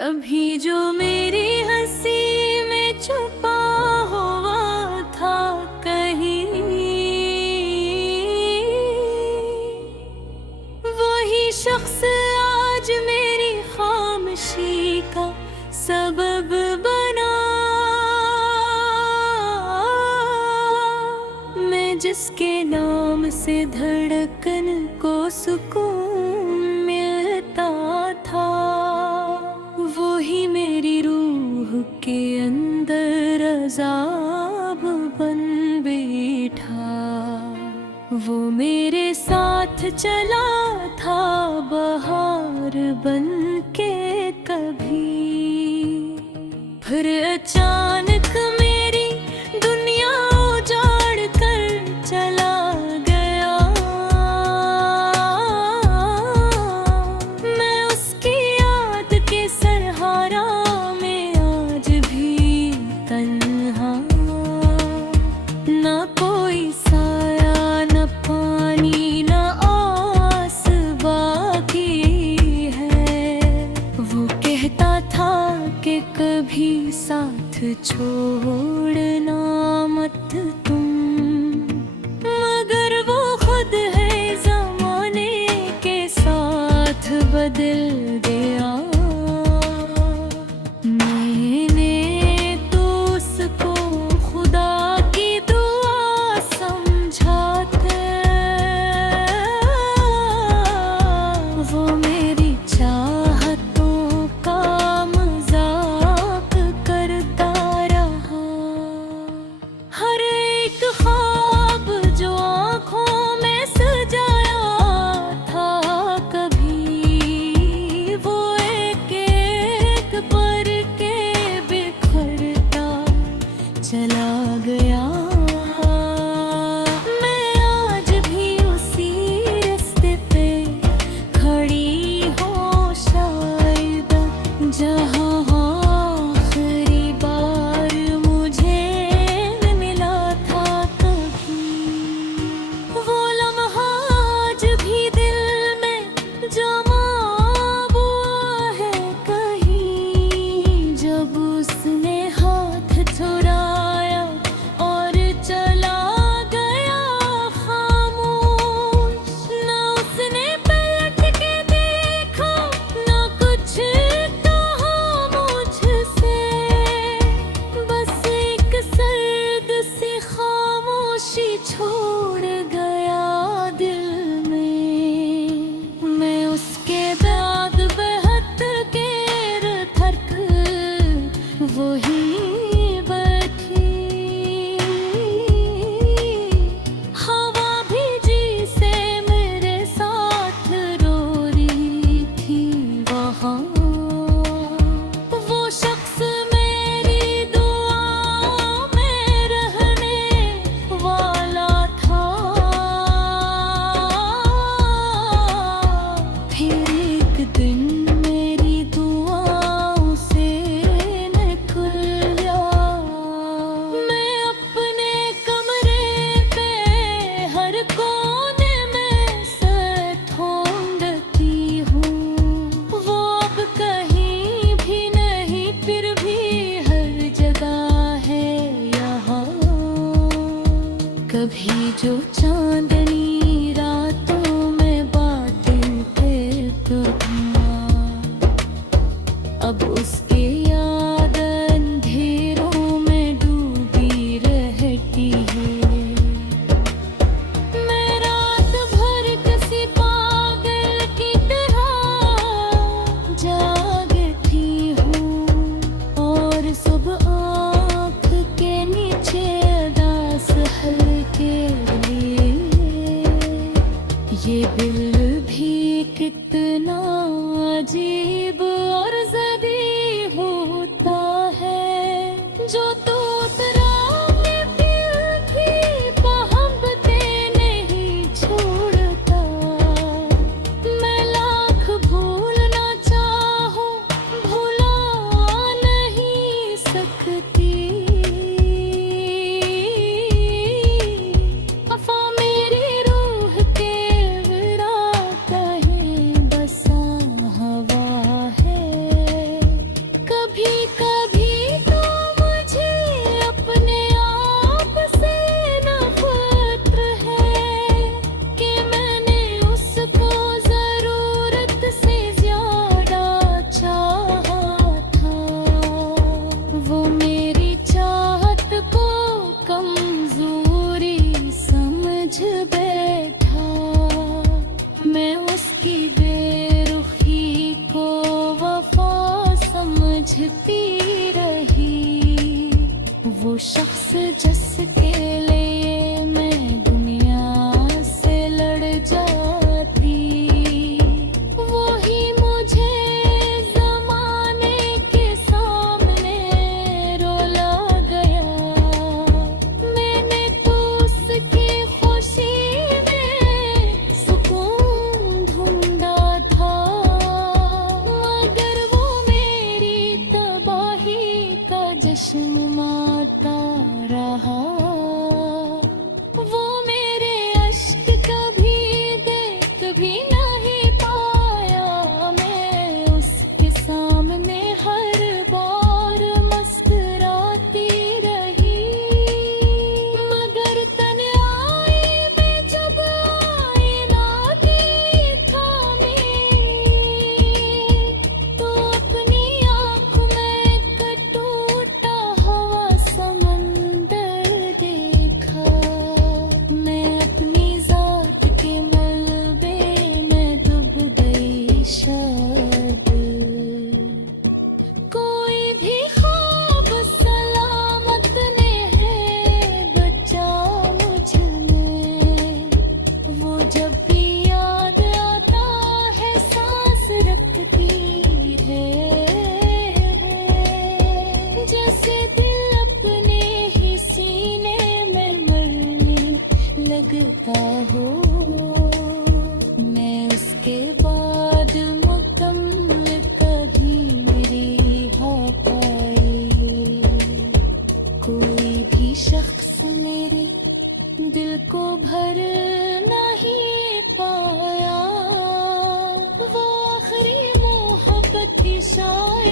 कभी जो मेरी हंसी में छुपा हुआ था कहीं, वही शख्स आज मेरी खामोशी का सबब बना। मैं जिसके नाम से धड़कन को सुकून मिलता था, वही मेरी रूह के अंदर अज़ाब बन बैठा। वो मेरे साथ चला था बहार बन के कभी, फिर अचानक मेरी दुनिया उजाड़ कर चला गया। मैं उसकी याद के सहारा में आज भी तन्हा, ना कोई साया न पानी न आस बाकी है। वो कहता था कि कभी साथ छोड़ना मत तुम, मगर वो खुद है ज़माने के साथ बदल गया। मैंने तो उसको खुदा की दुआ समझा था, वो मेरी चाहतों का मजाक करता रहा। हर एक ख्वाब जो आँखों में सजाया था कभी, वो एक एक पर के बिखरता चला गया। मैं आज भी उसी रास्ते पे खड़ी हूँ शायद, जहाँ आखिरी बार मुझे मिला था कभी। वो लम्हा आज भी दिल में जमा हुआ है कहीं, जब उसने हाथ छुड़ाया और चला गया खामोश। न उसने पलट के देखा, न कुछ कहा मुझसे, बस एक सर्द सी खामोशी छोड़ गया दिल में। मैं उसके बाद बेहद के थरक वही बैठी, हवा भी जी से मेरे साथ रो रही थी वहाँ। वो शख्स मेरी दुआओं में रहने वाला था, फिर एक दिन मेरी दुआओं से निकल गया। मैं अपने कमरे पे हर कोने में सर ढूंढती हूँ, वो अब कहीं भी नहीं, फिर भी हर जगह है यहाँ। कभी जो चांदनी रातों में बातें थे तुम्हारा, अब उसकी याद अंधेरों में डूबी रहती है। मैं रात भर किसी पागल की तरह जागती हूँ, और सुबह आँख के नीचे अदास हल्के लिए ये दिल भी कितना अजीब और ज़दी हो उलझती रही। वो शख्स जिसके लिए मैं दुनिया से लड़ जाती, वही मुझे ज़माने के सामने रुला गया। मैंने तो उसकी खुशी में सुकून ढूंढा था, मगर वो मेरी तबाही का जश्न माता रहा। वो मेरे अश्क कभी देख भी नहीं पाया। मैं उसके सामने हर बार मुस्कुराती रही, मगर तन्हाई में जब आईना देखा तो अपनी आँख में एक टूटा हुआ समंदर देखा। मैं अपनी ज़ात के मलबे में डूब गई शायद। कोई भी ख्वाब सलामत ने है बचा मुझ में। वो जब भी याद आता है सांस रखती है, जैसे दिल अपने ही सीने में मरने लगता हो। मैं उसके बाद मुकम्मल कभी रिहा पाई। कोई भी शख्स मेरे दिल को भर नहीं पाया। वो आखिरी मोहब्बत की शायद